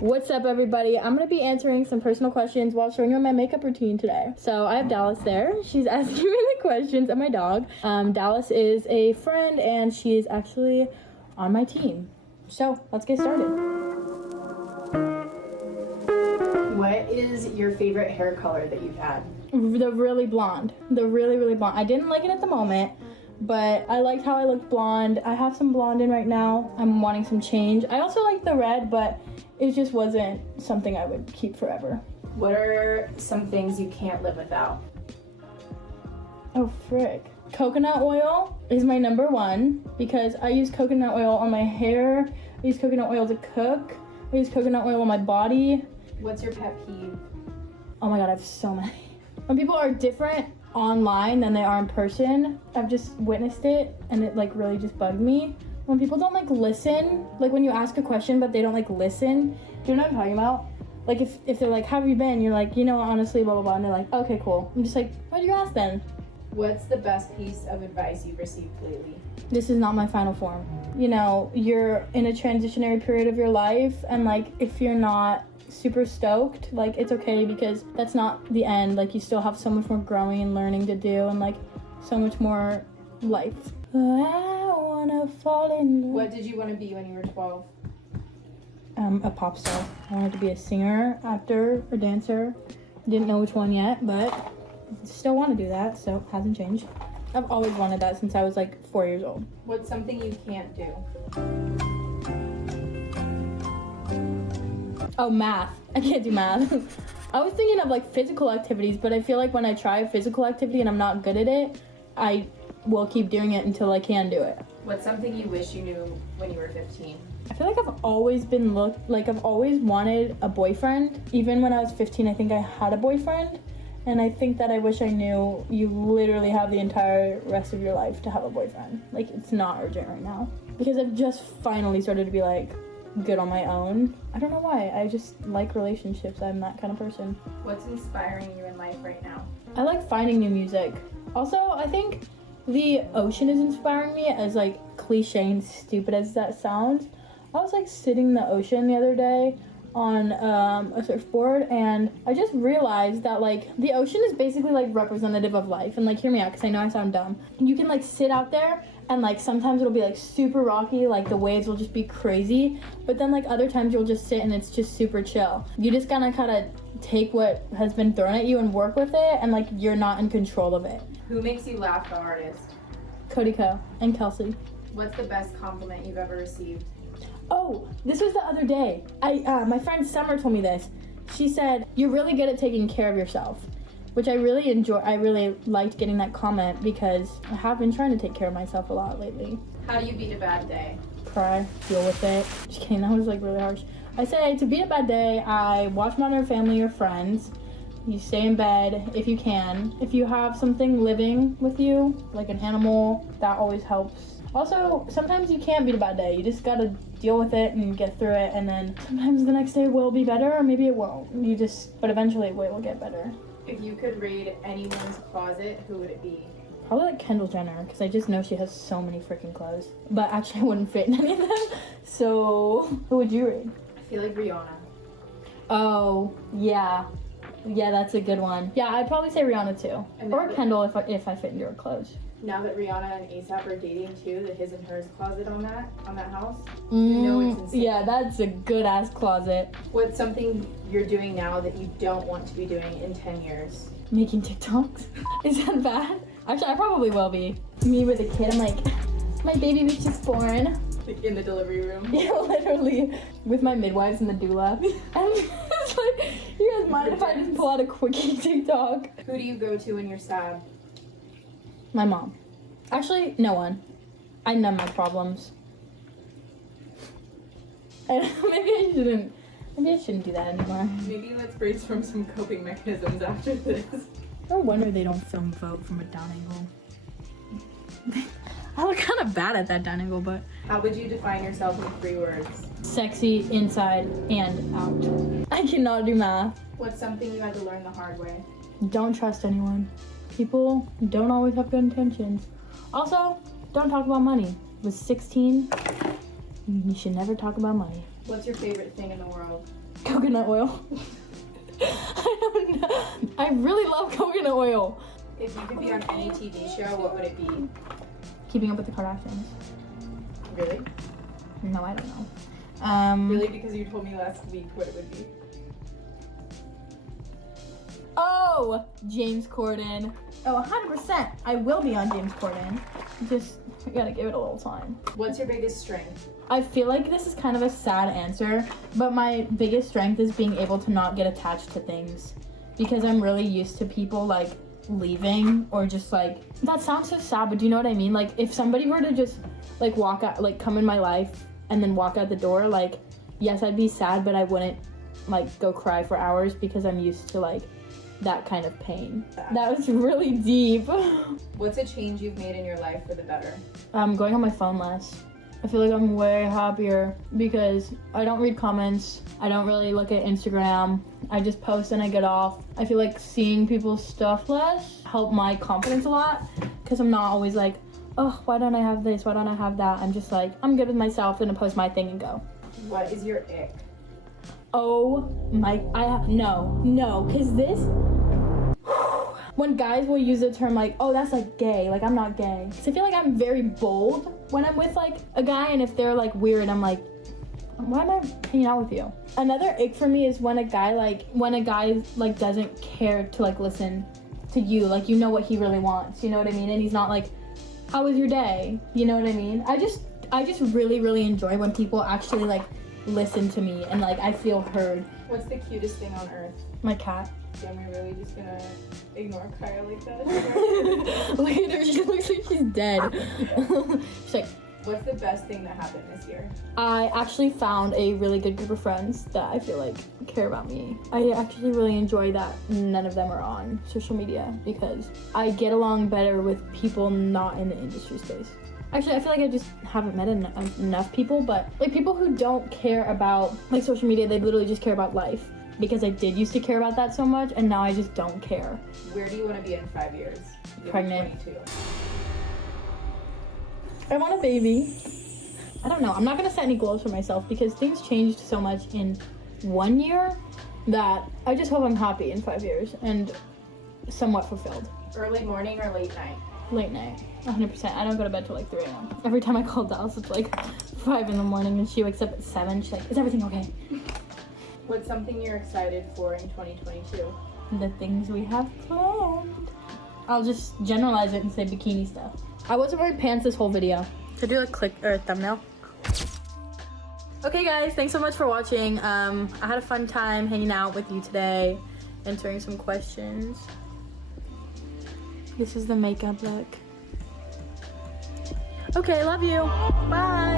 What's up, everybody? I'm gonna be answering some personal questions while showing you my makeup routine today. So I have Dallas there. She's asking me the questions and my dog. Dallas is a friend and she's actually on my team. So let's get started. What is your favorite hair color that you've had? The really blonde. The really blonde. I didn't like it at the moment, but I liked how I looked blonde. I have some blonde in right now. I'm wanting some change. I also like the red, but it just wasn't something I would keep forever. What are some things you can't live without? Oh, frick. Coconut oil is my number one because I use coconut oil on my hair. I use coconut oil to cook. I use coconut oil on my body. What's your pet peeve? Oh my god, I have so many. When people are different online than they are in person, I've just witnessed it and it like really just bugged me. When people don't like listen, like when you ask a question but they don't like listen, do you know what I'm talking about? Like if they're like, how have you been? You're like, you know, honestly, blah, blah, blah. And they're like, okay, cool. I'm just like, why'd you ask then? What's the best piece of advice you've received lately? This is not my final form. You know, you're in a transitionary period of your life and like if you're not super stoked, like it's okay because that's not the end. Like you still have so much more growing and learning to do and like so much more life. I wanna fall in love. What did you want to be when you were 12? A pop star. I wanted to be a singer, actor, or dancer. Didn't know which one yet, but still want to do that, so it hasn't changed. I've always wanted that since I was like 4 years old. What's something you can't do? Oh, math. I can't do math. I was thinking of like physical activities, but I feel like when I try a physical activity and I'm not good at it, I will keep doing it until I can do it. What's something you wish you knew when you were 15? I feel like I've always been I've always wanted a boyfriend. Even when I was 15, I think I had a boyfriend. And I think that I wish I knew you literally have the entire rest of your life to have a boyfriend. Like, it's not urgent right now. Because I've just finally started to be like good on my own. I don't know why. I just like relationships. I'm that kind of person. What's inspiring you in life right now? I like finding new music. Also, I think the ocean is inspiring me, as like cliche and stupid as that sounds. I was like sitting in the ocean the other day on a surfboard and I just realized that like the ocean is basically like representative of life. And like, hear me out because I know I sound dumb. You can like sit out there and like sometimes it'll be like super rocky, like the waves will just be crazy, but then like other times you'll just sit and it's just super chill. You just gotta kind of take what has been thrown at you and work with it, and like you're not in control of it. Who makes you laugh the hardest? Cody Co and Kelsey. What's the best compliment you've ever received? Oh, this was the other day. My friend Summer told me this. She said, you're really good at taking care of yourself, which I really enjoy. I really liked getting that comment because I have been trying to take care of myself a lot lately. How do you beat a bad day? Cry, deal with it. Just kidding, that was like really harsh. I say to beat a bad day, I watch Modern Family or Friends. You stay in bed if you can. If you have something living with you, like an animal, that always helps. Also, sometimes you can't beat a bad day. You just gotta deal with it and get through it, and then sometimes the next day will be better, or maybe it won't. But eventually it will get better. If you could raid anyone's closet, who would it be? Probably like Kendall Jenner, because I just know she has so many freaking clothes. But actually I wouldn't fit in any of them. So, who would you read? I feel like Rihanna. Oh, yeah. Yeah, that's a good one. Yeah, I'd probably say Rihanna too. Or Kendall if I fit into her clothes. Now that Rihanna and ASAP are dating too, the his and hers closet on that house, you know it's insane. Yeah, that's a good ass closet. What's something you're doing now that you don't want to be doing in 10 years? Making TikToks. Is that bad? Actually, I probably will be. Me with a kid, I'm like, my baby was just born. Like in the delivery room? Yeah, literally. With my midwives and the doula. And it's like, you guys mind if I just pull out a quickie TikTok? Who do you go to when you're sad? My mom. Actually, no one. I numb my problems. Maybe I shouldn't do that anymore. Maybe let's brainstorm some coping mechanisms after this. No wonder they don't film Vote from a down angle. I look kind of bad at that down angle, but... How would you define yourself in 3 words? Sexy, inside, and out. I cannot do math. What's something you had to learn the hard way? Don't trust anyone. People don't always have good intentions. Also, don't talk about money. With 16, you should never talk about money. What's your favorite thing in the world? Coconut oil. I don't know. I really love coconut oil. If you could be on any TV show, what would it be? Keeping Up with the Kardashians. Really? No, I don't know. Really? Because you told me last week what it would be. Oh, James Corden. Oh, 100%. I will be on James Corden. Just, I gotta give it a little time. What's your biggest strength? I feel like this is kind of a sad answer, but my biggest strength is being able to not get attached to things. Because I'm really used to people, like, leaving or just, like, that sounds so sad, but do you know what I mean? Like, if somebody were to just, like, walk out, like, come in my life and then walk out the door, like, yes, I'd be sad, but I wouldn't, like, go cry for hours because I'm used to, like, that kind of pain. That was really deep. What's a change you've made in your life for the better? Going on my phone less. I feel like I'm way happier because I don't read comments. I don't really look at Instagram. I just post and I get off. I feel like seeing people's stuff less helped my confidence a lot because I'm not always like, oh, why don't I have this? Why don't I have that? I'm just like, I'm good with myself, gonna post my thing and go. What is your ick? Oh my, no, cause this, when guys will use the term like, oh, that's like gay, like I'm not gay. So I feel like I'm very bold when I'm with like a guy, and if they're like weird, I'm like, why am I hanging out with you? Another ick for me is when a guy like doesn't care to like listen to you, like you know what he really wants, you know what I mean? And he's not like, how was your day? You know what I mean? I just really, really enjoy when people actually like listen to me and like I feel heard. What's the cutest thing on earth? My cat. Am I really just gonna ignore Kaya like that? Look at her, she looks like she's dead. She's like, what's the best thing that happened this year? I actually found a really good group of friends that I feel like care about me. I actually really enjoy that none of them are on social media because I get along better with people not in the industry space. Actually, I feel like I just haven't met enough people, but like people who don't care about like social media, they literally just care about life. Because I did used to care about that so much, and now I just don't care. Where do you want to be in 5 years? You'll Pregnant. be 22. I want a baby. I don't know. I'm not gonna set any goals for myself because things changed so much in 1 year that I just hope I'm happy in 5 years and somewhat fulfilled. Early morning or late night? Late night, 100%. I don't go to bed till like 3 a.m. Every time I call Dallas, it's like 5 in the morning and she wakes up at 7. She's like, is everything okay? What's something you're excited for in 2022? The things we have planned. I'll just generalize it and say bikini stuff. I wasn't wearing pants this whole video. Should I do a click or a thumbnail? Okay guys, thanks so much for watching. I had a fun time hanging out with you today, answering some questions. This is the makeup look. Okay, love you. Bye.